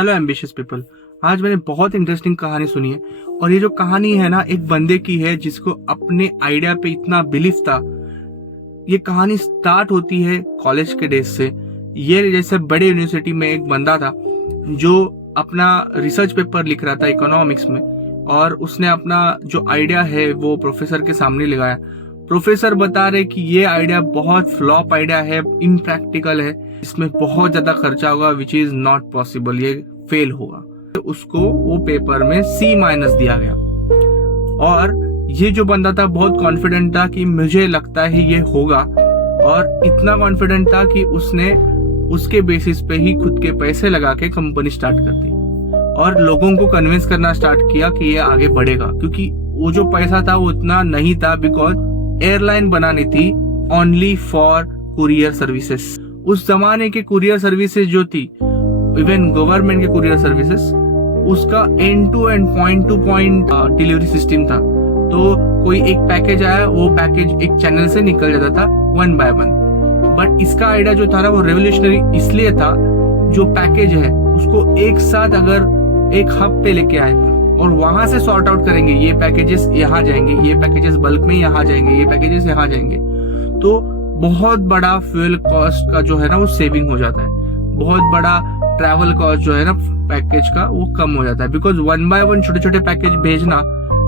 Hello ambitious people. आज मैंने बहुत इंटरेस्टिंग कहानी सुनी है और ये जो कहानी है ना, एक बंदे की है जिसको अपने आइडिया पे इतना बिलीफ था। ये कहानी स्टार्ट होती है कॉलेज के डेज से। ये जैसे बड़े यूनिवर्सिटी में एक बंदा था जो अपना रिसर्च पेपर लिख रहा था इकोनॉमिक्स में, और उसने अपना जो आइडिया है वो प्रोफेसर के सामने लगाया। प्रोफेसर बता रहे कि ये आइडिया बहुत फ्लॉप आइडिया है, इम्प्रैक्टिकल है, इसमें बहुत ज्यादा खर्चा होगा, विच इज नॉट पॉसिबल, ये फेल होगा। तो उसको वो पेपर में C- दिया गया। और ये जो बंदा था बहुत कॉन्फिडेंट था कि मुझे लगता है ये होगा, और इतना कॉन्फिडेंट था कि उसने उसके बेसिस पे ही खुद के पैसे लगा के कंपनी स्टार्ट कर दी और लोगों को कन्विंस करना स्टार्ट किया कि ये आगे बढ़ेगा। क्योंकि वो जो पैसा था वो उतना नहीं था, बिकॉज एयरलाइन बनानी थी ओनली फॉर कुरियर सर्विसेज। उस जमाने के कुरियर सर्विसेज जो थी, इवन गवर्नमेंट के कुरियर सर्विसेज, उसका end to end point to point delivery system था। तो कोई एक पैकेज आया, वो पैकेज एक चैनल से निकल जाता था 1 by 1। बट इसका आइडिया जो था ना वो रेवोल्यूशनरी इसलिए था, जो पैकेज है उसको एक साथ अगर एक हब पे लेके आए और वहां से सॉर्ट आउट करेंगे, ये पैकेजेस यहाँ जाएंगे, ये पैकेजेस बल्क में यहाँ जाएंगे, ये पैकेजेस यहाँ जाएंगे, तो बहुत बड़ा फ्यूल कॉस्ट का जो है ना वो सेविंग हो जाता है। बहुत बड़ा ट्रैवल कॉस्ट जो है ना पैकेज का वो कम हो जाता है, बिकॉज 1 by 1 छोटे छोटे पैकेज भेजना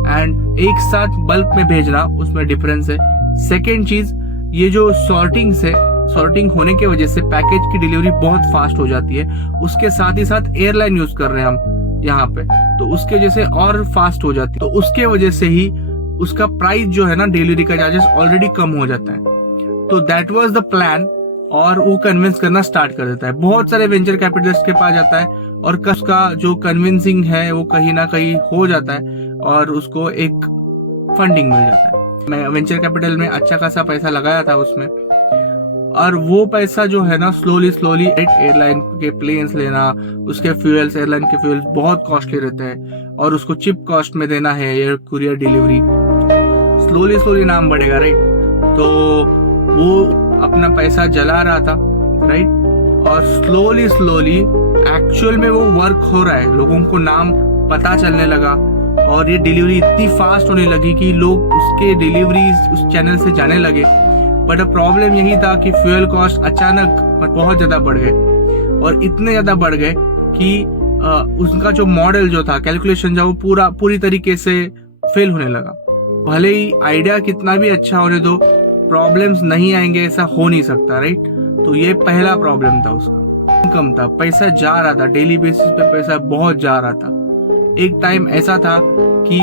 एंड एक साथ बल्क में भेजना, उसमें डिफरेंस है। सेकेंड चीज, ये जो सॉर्टिंग होने की वजह से पैकेज की डिलीवरी बहुत फास्ट हो जाती है। उसके साथ ही साथ एयरलाइन यूज कर रहे हैं हम यहाँ पे, तो उसके वजह से और फास्ट हो जाती है। तो उसके वजह से ही उसका प्राइस जो है ना, डिलीवरी का चार्जेस ऑलरेडी कम हो जाता है। तो दैट वाज द प्लान, और वो कन्विंस करना स्टार्ट कर देता है। बहुत सारे वेंचर कैपिटलिस्ट के पास जाता है और उसका जो कन्विंसिंग है वो कहीं ना कहीं हो जाता है और उसको एक फंडिंग मिल जाता है। मैं वेंचर कैपिटल में अच्छा खासा पैसा लगाया था उसमें, और वो पैसा जो है ना स्लोली एयरलाइन के प्लेन्स लेना, उसके फ्यूल्स, एयरलाइन के फ्यूल्स बहुत कॉस्टली रहते हैं और उसको चिप कॉस्ट में देना है एयर कुरियर डिलीवरी। स्लोली नाम बढ़ेगा, राइट। तो वो अपना पैसा जला रहा था, राइट, और स्लोली एक्चुअल में वो वर्क हो रहा है, लोगों को नाम पता चलने लगा और ये डिलीवरी इतनी फास्ट होने लगी कि लोग उसके डिलीवरी उस चैनल से जाने लगे। बट प्रॉब्लम यही था कि फ्यूल कॉस्ट अचानक बहुत ज्यादा बढ़ गए, और इतने ज्यादा बढ़ गए कि उसका जो मॉडल जो था, कैलकुलेशन जो वो पूरी तरीके से फेल होने लगा। भले ही आइडिया कितना भी अच्छा होने दो, प्रॉब्लम्स नहीं आएंगे ऐसा हो नहीं सकता, राइट। तो ये पहला प्रॉब्लम था उसका, कम था, पैसा जा रहा था, डेली बेसिस पे पैसा बहुत जा रहा था। एक टाइम ऐसा था कि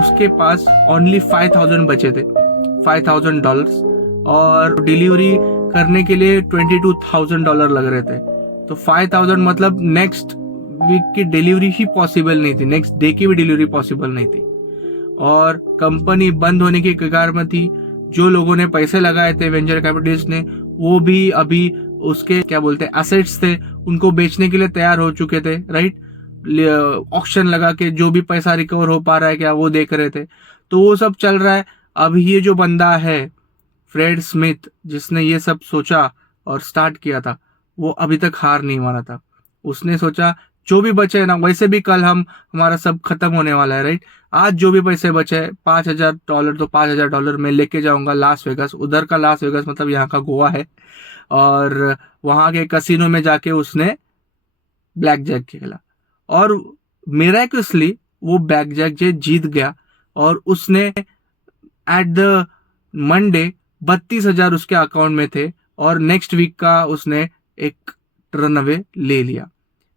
उसके पास ओनली 5000 बचे थे, $5000, और डिलीवरी करने के लिए $22,000 लग रहे थे। तो 5000 मतलब नेक्स्ट वीक की डिलीवरी ही पॉसिबल नहीं थी, नेक्स्ट डे की भी डिलीवरी पॉसिबल नहीं थी, और कंपनी बंद होने की कगार में थी। जो लोगों ने पैसे लगाए थे वेंचर कैपिटलिस्ट ने, वो भी अभी उसके क्या बोलते हैं एसेट्स थे, उनको बेचने के लिए तैयार हो चुके थे, राइट। ऑक्शन लगा के जो भी पैसा रिकवर हो पा रहा है क्या वो देख रहे थे। तो वो सब चल रहा है। अब ये जो बंदा है फ्रेड स्मिथ, जिसने ये सब सोचा और स्टार्ट किया था, वो अभी तक हार नहीं माना था। उसने सोचा जो भी बचे है ना, वैसे भी कल हमारा सब खत्म होने वाला है, राइट। आज जो भी पैसे बचे $5000, तो $5000 मैं लेके जाऊंगा लास वेगास। उधर का लास वेगास मतलब यहाँ का गोवा है, और वहां के कसिनो में जाके उसने ब्लैक जैक खेला, और मिराक्युलसली वो ब्लैक जैक जीत गया, और उसने एट द मंडे 32,000 उसके अकाउंट में थे, और नेक्स्ट वीक का उसने एक रन अवे ले लिया,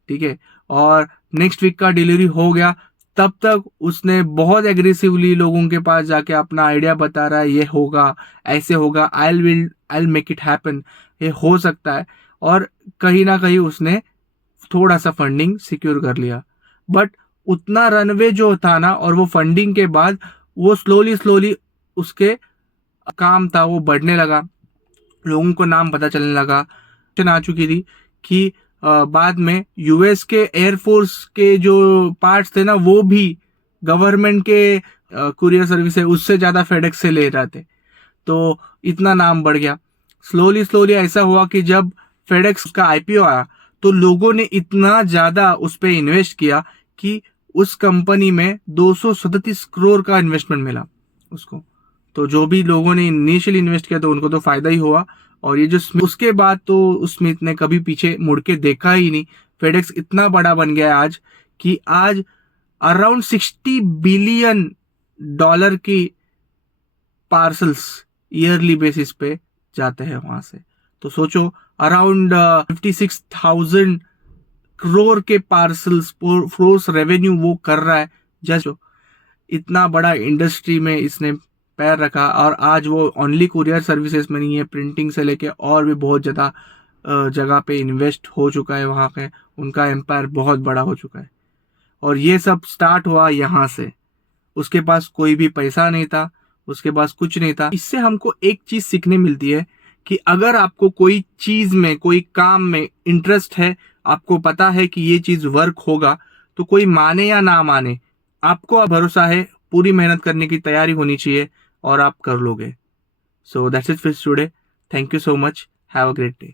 ठीक है। और नेक्स्ट वीक का डिलीवरी हो गया। तब तक उसने बहुत एग्रेसिवली लोगों के पास जाके अपना आइडिया बता रहा है, ये होगा, ऐसे होगा, आई मेक इट हैपन, ये हो सकता है। और कहीं ना कहीं उसने थोड़ा सा फंडिंग सिक्योर कर लिया। बट उतना रनवे जो था ना, और वो फंडिंग के बाद वो स्लोली उसके काम था वो बढ़ने लगा, लोगों को नाम पता चलने लगा। आ चुकी थी कि बाद में यूएस के एयरफोर्स के जो पार्ट्स थे ना, वो भी गवर्नमेंट के कुरियर सर्विस है उससे ज्यादा फेडेक्स से ले रहे थे। तो इतना नाम बढ़ गया। स्लोली ऐसा हुआ कि जब फेडेक्स का आईपीओ आया तो लोगों ने इतना ज्यादा उस पर इन्वेस्ट किया कि उस कंपनी में 237 करोड़ का इन्वेस्टमेंट मिला उसको। तो जो भी लोगों ने इनिशियली इन्वेस्ट किया तो उनको तो फायदा ही हुआ। और ये जो उसके बाद तो स्मिथ ने कभी पीछे मुड़ के देखा ही नहीं। फेडेक्स इतना बड़ा बन गया है आज कि आज अराउंड $60 बिलियन की पार्सल्स ईयरली बेसिस पे जाते हैं वहां से। तो सोचो अराउंड 56,000 करोड़ के पार्सल्स फोर्स रेवेन्यू वो कर रहा है। जस्ट इतना बड़ा इंडस्ट्री में इसने पैर रखा। और आज वो ओनली कुरियर सर्विसेज में नहीं है, प्रिंटिंग से लेके और भी बहुत ज्यादा जगह पे इन्वेस्ट हो चुका है वहां पे। उनका एम्पायर बहुत बड़ा हो चुका है। और ये सब स्टार्ट हुआ यहाँ से। उसके पास कोई भी पैसा नहीं था, उसके पास कुछ नहीं था। इससे हमको एक चीज सीखने मिलती है कि अगर आपको कोई चीज में, कोई काम में इंटरेस्ट है, आपको पता है कि ये चीज वर्क होगा, तो कोई माने या ना माने, आपको भरोसा है, पूरी मेहनत करने की तैयारी होनी चाहिए और आप कर लोगे। So that's it for today. Thank you so much. Have a great day.